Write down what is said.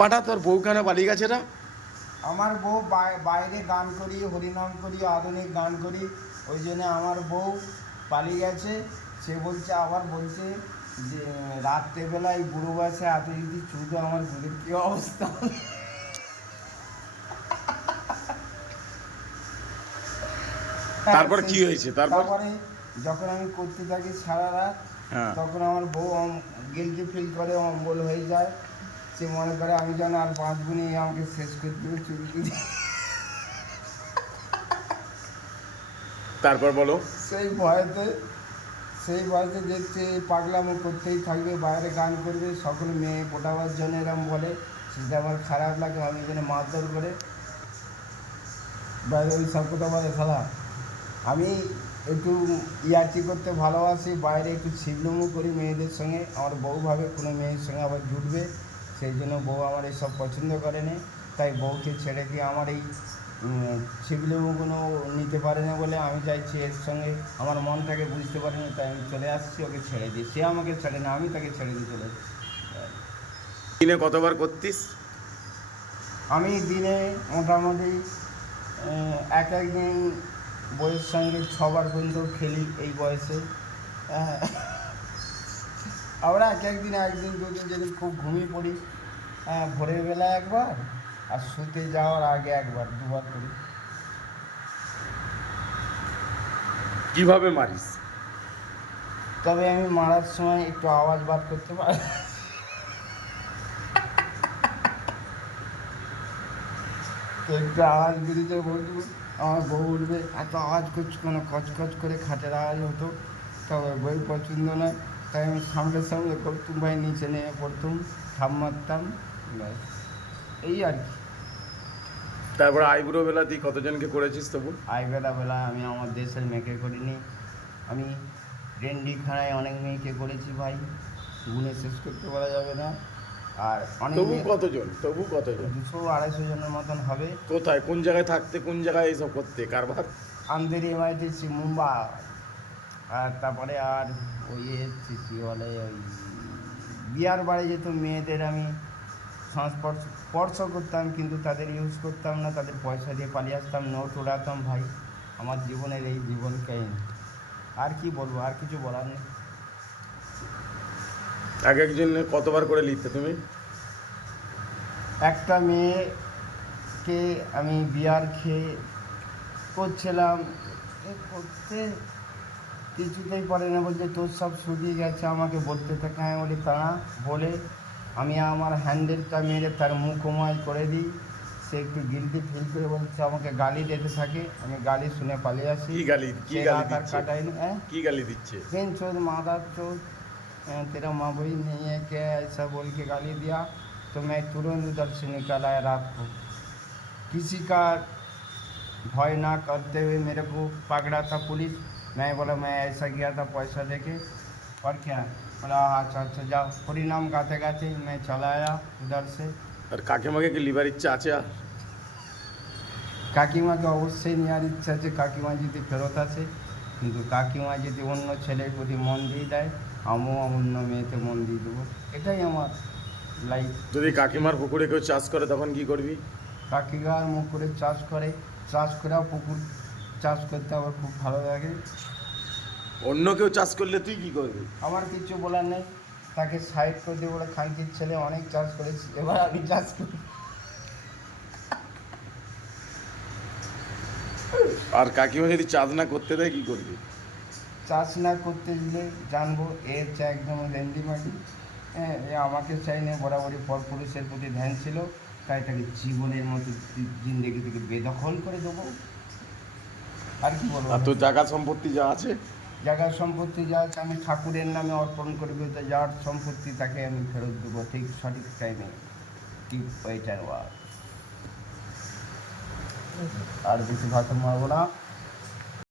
পাঠা তোর বউ কেন পালিয়ে গেছে না আমার বউ বাইরে গান করি হরিনাম করি আধুনিক গান করি ওই জন্য আমার বউ পালিয়ে গেছে। সে বলছে আবার বলছে যে রাত্রেবেলায় বুড়ো বয়সে এত যদি চুদো আমার বুড়ির কী অবস্থা? তারপর কি হয়েছে? তারপরে? যখন আমি করতে থাকি সারা রাত হ্যাঁ। তখন আমার বউ গিলটি ফিল করে অম্বল হয়ে যায়। সে মনে করে আমি যেন আর বাঁচবো নি আমাকে শেষ করে দেবে চুরি চুরি তারপর বলো। সেই ভয়েতে সেই ভয়েতে দেখছে পাগলামো করতেই থাকবে বাইরে গান করবে সকল মেয়ে পটাবার জন্য এরম বলে। সেটা আমার খারাপ লাগে আমি এখানে মারধর করে। বাইরে ওই সব কথা বলে সালা আমি একটু ইয়ার্কি করতে ভালোবাসি বাইরে একটু ছিবলুমু করি মেয়েদের সঙ্গে। আমার বউ ভাবে কোনো মেয়ের সঙ্গে আবার জুটবে। সেই জন্য বউ আমার এইসব পছন্দ করে না তাই বউকে ছেড়ে দিয়ে আমার এই ছিবলুমুগুলো নিতে পারে না বলে আমি চাইছি এর সঙ্গে আমার মনটাকে বুঝতে পারি না তাই আমি চলে আসছি ওকে ছেড়ে দিই সে আমাকে ছেড়ে না আমি তাকে ছেড়ে দিয়ে চলে দিনে কতবার করতিস? আমি দিনে মোটামুটি এক এক দিন বইয়ের সঙ্গে ছবার পর্যন্ত খেলি এই বয়সে। আমরা এক একদিন একদিন দুদিন যেদিন খুব ঘুমিয়ে পড়ি হ্যাঁ, ভোরের বেলা একবার আর শুতে যাওয়ার আগে একবার দুবার করি। কীভাবে মারিস? তবে আমি মারার সময় একটু আওয়াজ বার করতে পারি। একটু আওয়াজ বেরিয়ে বলব আমার বউ উঠবে এত আওয়াজ করছ কেন কচকচ করে খাটের আওয়াজ হতো তবে বই পছন্দ নয়। তাই আমি সামনে সামনে করতুম ভাই নিচে নেমে পড়তুম থাম মারতাম ব্যাস। এই আর কি। তারপর আইবুড়ো বেলা তুই কতজনকে করেছিস তবু? আই বেলা বেলা আমি আমার দেশের মেয়েকে করিনি। আমি রেন্ডি খানায় অনেক মেয়েকে করেছি ভাই। গুণে শেষ করতে পারা যাবে না। আর অনেক তবু কতজন? তবু কতজন? দুশো আড়াইশো জনের মতন হবে। কোথায়? কোন জায়গায় থাকতে কোন জায়গায় এইসব করতে? কারবার আন্দের এমআইটিসি মুম্বাই আর তারপরে আর ওই কী বলে ওই বিয়ার বাড়ি যেত মেয়েদের আমি সংস্পর্শ স্পর্শ করতাম কিন্তু তাদের ইউজ করতাম না তাদের পয়সা দিয়ে পালিয়ে আসতাম নোট উড়াতাম ভাই আমার জীবনের এই জীবন কাহিনী আর কি বলব আর কিছু বলার নেই। এক একজন কতবার করে লিখতে তুমি? একটা মেয়েকে আমি বিয়ার খেয়ে করছিলাম করতে কিছুতেই পারে না বলছে তোর সব শুকিয়ে গেছে আমাকে বলতে থাকে আমি বলি তারা বলে আমি আমার হ্যান্ডেলটা মেরে তার মুখময় করে দিই সে একটু গিলটি ফিল করে বলছে আমাকে গালি দিতে থাকে আমি গালি শুনে পালিয়ে আসি কি গালি কি সে গালি রাত আর দিচ্ছে কাটাই না হ্যাঁ কি গালি দিচ্ছে बहन चोद मादा चोद अ, तेरा माँ बहन नहीं है क्या ऐसा बोल के गाली दिया तो मैं तुरंत उधर से निकल आया रात को किसी का भय ना करते हुए मेरे को पकड़ा था पुलिस मैं बोला मैं ऐसा गया था पैसा लेके और क्या बोला अच्छा अच्छा जाओ पूरी नाम गाते गाते मैं चला आया उधर से আর কাকিমাকে কি লিভার ইচ্ছা আছে আর কাকিমাকে অবশ্যই নেওয়ার ইচ্ছা আছে কাকিমা যদি ফেরত আসে কিন্তু কাকিমা যদি অন্য ছেলের প্রতি মন দিয়ে দেয় আমিও অন্য মেয়েতে মন দিয়ে দেবো এটাই আমার লাইফ যদি কাকিমার পুকুরে কেউ চাষ করে তখন কি করবি কাকিমার মুখ করে চাষ করে চাষ করেও পুকুর চাষ করতে আমার খুব ভালো লাগে। অন্য কেউ চাষ করলে তুই কি করবি? আমার কিছু বলার নেই। তাকে সাইড করে দিয়ে বলে খানকির ছেলে অনেক চাষ করেছি এবার আমি চাষ করি। আর কাকিমা যদি চাষ না করতে দেয় কি করবি? চাষ না করতে দিলে জানব এ হচ্ছে একদম লেন্দি মাটি। হ্যাঁ এ আমাকে চাই না বরাবরই পরপুরুষের প্রতি ধ্যান ছিল। তাই তাকে জীবনের মতো জিন্দেগি থেকে বেদখল করে দেবো। আর কি বলব? আর তোর জায়গা সম্পত্তি যা আছে? জায়গা সম্পত্তি যা আছে আমি ঠাকুরের নামে অর্পণ করব তো যার সম্পত্তি তাকে আমি ফেরত দেবো ঠিক সঠিক টাইমে ঠিক ওইটার আর বেশি ভাষণ মারবো না।